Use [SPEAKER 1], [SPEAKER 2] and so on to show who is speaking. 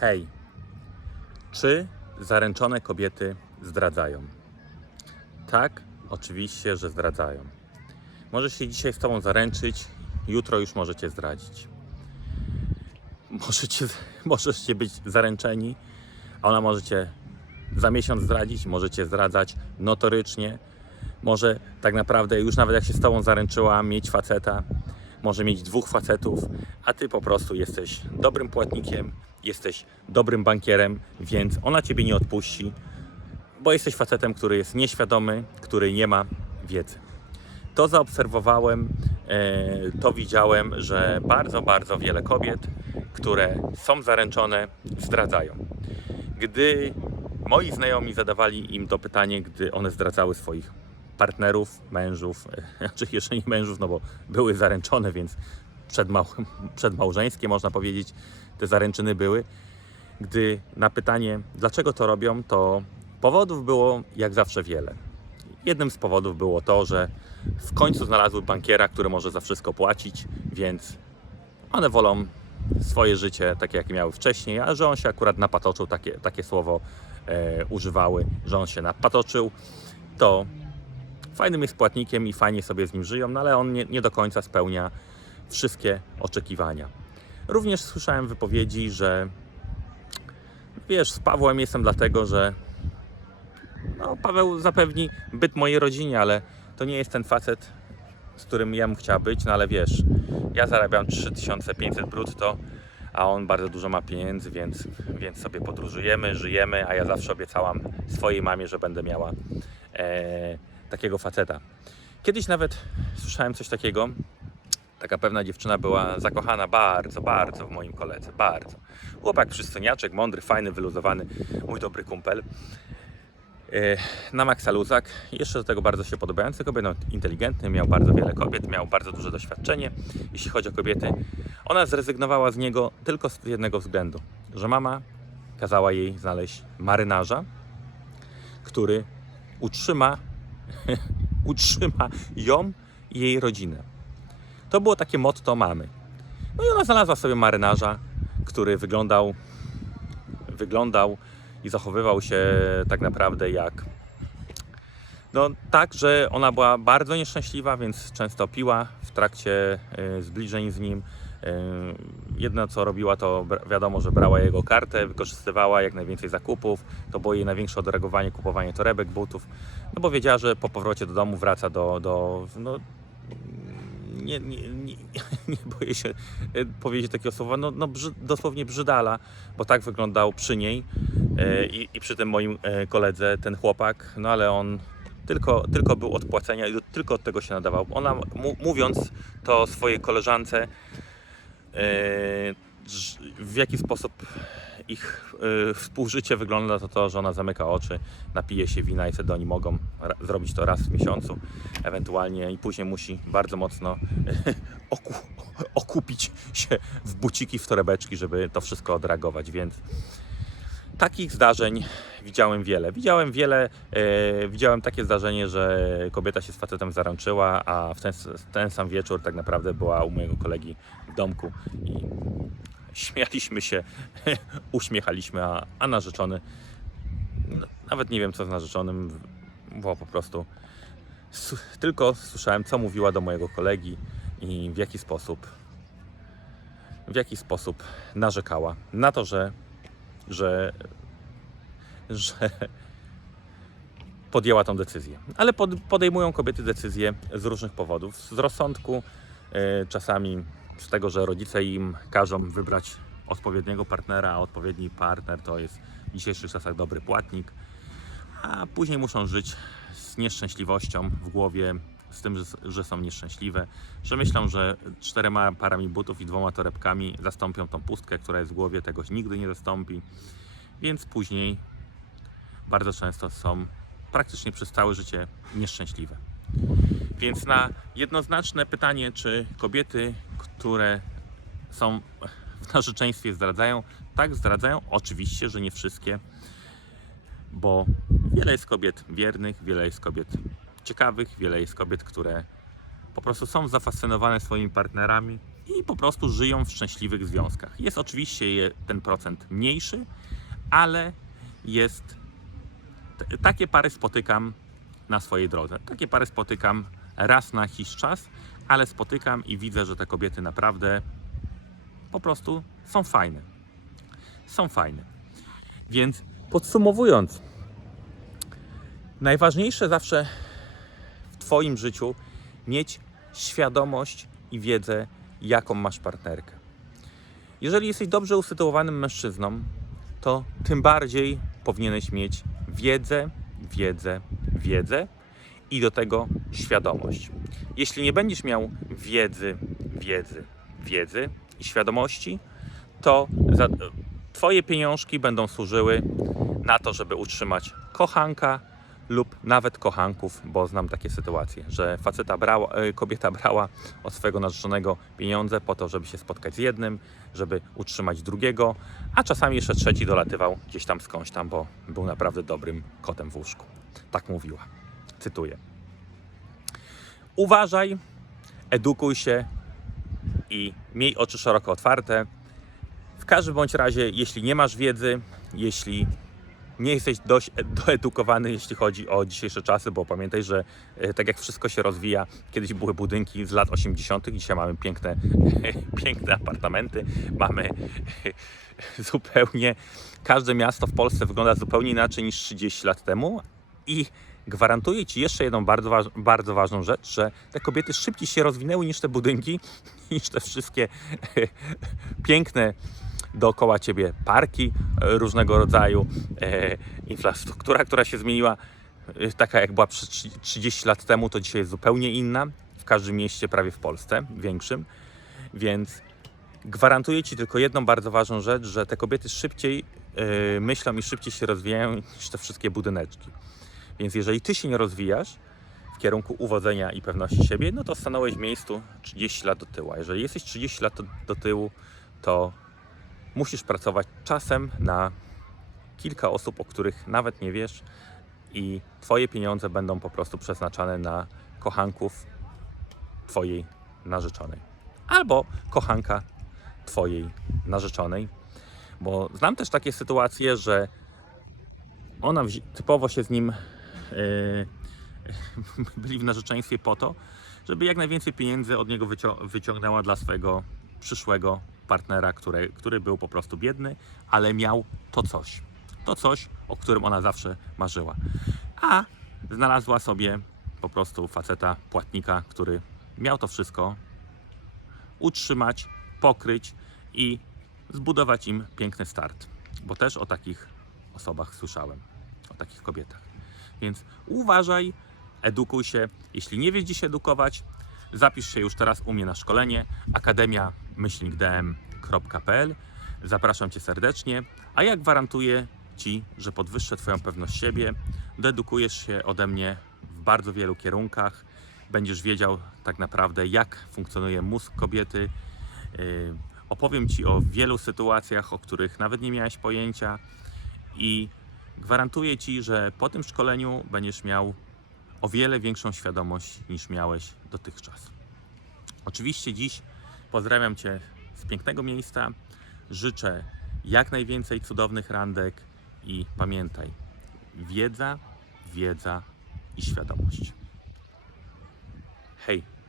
[SPEAKER 1] Hej, czy zaręczone kobiety zdradzają? Tak, oczywiście, że zdradzają. Może się dzisiaj z Tobą zaręczyć, jutro już możecie zdradzić. Możecie, możecie być zaręczeni, a ona możecie za miesiąc zdradzić, możecie zdradzać notorycznie. Może tak naprawdę już nawet jak się z Tobą zaręczyła, mieć faceta, może mieć dwóch facetów, a Ty po prostu jesteś dobrym płatnikiem, jesteś dobrym bankierem, więc ona Ciebie nie odpuści, bo jesteś facetem, który jest nieświadomy, który nie ma wiedzy. To zaobserwowałem, e, to widziałem, że bardzo, bardzo wiele kobiet, które są zaręczone, zdradzają. Gdy moi znajomi zadawali im to pytanie, gdy one zdradzały swoich partnerów, mężów, znaczy jeszcze nie mężów, no bo były zaręczone, więc przedmał, przedmałżeńskie można powiedzieć, te zaręczyny były. Gdy na pytanie, dlaczego to robią, to powodów było jak zawsze wiele. Jednym z powodów było to, że w końcu znalazły bankiera, który może za wszystko płacić, więc one wolą swoje życie takie, jakie miały wcześniej, a że on się akurat napatoczył, takie, takie słowo e, używały, że on się napatoczył, to fajnym jest płatnikiem i fajnie sobie z nim żyją, no ale on nie, nie do końca spełnia wszystkie oczekiwania. Również słyszałem wypowiedzi, że wiesz, z Pawłem jestem dlatego, że no, Paweł zapewni byt mojej rodzinie, ale to nie jest ten facet, z którym ja bym chciała być, no ale wiesz, ja zarabiam 3500 brutto, a on bardzo dużo ma pieniędzy, więc, więc sobie podróżujemy, żyjemy, a ja zawsze obiecałam swojej mamie, że będę miała e, takiego faceta. Kiedyś nawet słyszałem coś takiego, taka pewna dziewczyna była zakochana bardzo, bardzo w moim koledze, bardzo. Chłopak przystojniaczek, mądry, fajny, wyluzowany, mój dobry kumpel. E, Na maksa luzak, jeszcze do tego bardzo się podobający kobiet, no, inteligentny, miał bardzo wiele kobiet, miał bardzo duże doświadczenie, jeśli chodzi o kobiety. Ona zrezygnowała z niego tylko z jednego względu, że mama kazała jej znaleźć marynarza, który utrzyma, utrzyma ją i jej rodzinę. To było takie motto mamy. No i ona znalazła sobie marynarza, który wyglądał, wyglądał i zachowywał się tak naprawdę jak. No tak, że ona była bardzo nieszczęśliwa, więc często piła w trakcie y, zbliżeń z nim. Jedno co robiła, to wiadomo, że brała jego kartę, wykorzystywała jak najwięcej zakupów. To było jej największe odreagowanie, kupowanie torebek, butów. No bo wiedziała, że po powrocie do domu wraca do, do no, nie, nie, nie, nie boję się e, powiedzieć takiego słowa, no, no dosłownie brzydala, bo tak wyglądał przy niej e, i, i przy tym moim e, koledze ten chłopak, no ale on tylko, tylko był od płacenia i tylko od tego się nadawał. Ona mówiąc to swojej koleżance, w jaki sposób ich e, współżycie wygląda, to to, że ona zamyka oczy, napije się wina i wtedy oni mogą zrobić to raz w miesiącu, ewentualnie i później musi bardzo mocno oku, okupić się w buciki, w torebeczki, żeby to wszystko odreagować, więc takich zdarzeń widziałem wiele. Widziałem wiele, e, widziałem takie zdarzenie, że kobieta się z facetem zaręczyła, a w ten, ten sam wieczór tak naprawdę była u mojego kolegi w domku i śmialiśmy się, uśmiechaliśmy, a, a narzeczony, no, nawet nie wiem co z narzeczonym, było po prostu, tylko słyszałem co mówiła do mojego kolegi i w jaki sposób, w jaki sposób narzekała na to, że, że, że podjęła tą decyzję. Ale pod, podejmują kobiety decyzje z różnych powodów. Z rozsądku, e, czasami z tego, że rodzice im każą wybrać odpowiedniego partnera, a odpowiedni partner to jest w dzisiejszych czasach dobry płatnik, a później muszą żyć z nieszczęśliwością w głowie, z tym, że, są nieszczęśliwe, że myślą, że czterema parami butów i dwoma torebkami zastąpią tą pustkę, która jest w głowie, tego nigdy nie zastąpi, więc później bardzo często są praktycznie przez całe życie nieszczęśliwe. Więc na jednoznaczne pytanie, czy kobiety, które są w narzeczeństwie zdradzają, tak zdradzają, oczywiście, że nie wszystkie, bo wiele jest kobiet wiernych, wiele jest kobiet ciekawych, wiele jest kobiet, które po prostu są zafascynowane swoimi partnerami i po prostu żyją w szczęśliwych związkach. Jest oczywiście ten procent mniejszy, ale jest. Takie pary spotykam na swojej drodze. Takie pary spotykam raz na jakiś czas, ale spotykam i widzę, że te kobiety naprawdę po prostu są fajne. Są fajne. Więc podsumowując, najważniejsze zawsze Twoim życiu mieć świadomość i wiedzę, jaką masz partnerkę. Jeżeli jesteś dobrze usytuowanym mężczyzną, to tym bardziej powinieneś mieć wiedzę, wiedzę, wiedzę i do tego świadomość. Jeśli nie będziesz miał wiedzy, wiedzy, wiedzy i świadomości, to Twoje pieniążki będą służyły na to, żeby utrzymać kochanka lub nawet kochanków, bo znam takie sytuacje, że faceta brała, e, kobieta brała od swojego narzeczonego pieniądze po to, żeby się spotkać z jednym, żeby utrzymać drugiego, a czasami jeszcze trzeci dolatywał gdzieś tam skądś tam, bo był naprawdę dobrym kotem w łóżku. Tak mówiła. Cytuję. Uważaj, edukuj się i miej oczy szeroko otwarte. W każdym bądź razie, jeśli nie masz wiedzy, jeśli nie jesteś dość e- doedukowany, jeśli chodzi o dzisiejsze czasy, bo pamiętaj, że e, tak jak wszystko się rozwija, kiedyś były budynki z lat 80., dzisiaj mamy piękne, piękne apartamenty, mamy zupełnie, każde miasto w Polsce wygląda zupełnie inaczej niż 30 lat temu i gwarantuję Ci jeszcze jedną bardzo, waż, bardzo ważną rzecz, że te kobiety szybciej się rozwinęły niż te budynki, niż te wszystkie piękne dookoła ciebie parki e, różnego rodzaju, e, infrastruktura, która się zmieniła, e, taka jak była przez trzy- 30 lat temu, to dzisiaj jest zupełnie inna. W każdym mieście, prawie w Polsce, większym. Więc gwarantuję Ci tylko jedną bardzo ważną rzecz, że te kobiety szybciej myślą i szybciej się rozwijają niż te wszystkie budyneczki. Więc jeżeli Ty się nie rozwijasz w kierunku uwodzenia i pewności siebie, no to stanąłeś w miejscu 30 lat do tyłu. A jeżeli jesteś 30 lat do tyłu, to musisz pracować czasem na kilka osób, o których nawet nie wiesz, i Twoje pieniądze będą po prostu przeznaczane na kochanków Twojej narzeczonej albo kochanka Twojej narzeczonej. Bo znam też takie sytuacje, że ona typowo się z nim yy, byli w narzeczeństwie po to, żeby jak najwięcej pieniędzy od niego wycią- wyciągnęła dla swojego przyszłego partnera, który, który był po prostu biedny, ale miał to coś. To coś, o którym ona zawsze marzyła. A znalazła sobie po prostu faceta, płatnika, który miał to wszystko utrzymać, pokryć i zbudować im piękny start. Bo też o takich osobach słyszałem, o takich kobietach. Więc uważaj, edukuj się. Jeśli nie wiesz, gdzie się edukować, zapisz się już teraz u mnie na szkolenie akademia Zapraszam Cię serdecznie, a ja gwarantuję Ci, że podwyższę Twoją pewność siebie, doedukujesz się ode mnie w bardzo wielu kierunkach, będziesz wiedział tak naprawdę, jak funkcjonuje mózg kobiety. Yy, Opowiem Ci o wielu sytuacjach, o których nawet nie miałeś pojęcia i gwarantuję Ci, że po tym szkoleniu będziesz miał o wiele większą świadomość niż miałeś dotychczas. Oczywiście dziś pozdrawiam Cię z pięknego miejsca. Życzę jak najwięcej cudownych randek i pamiętaj, wiedza, wiedza i świadomość. Hej!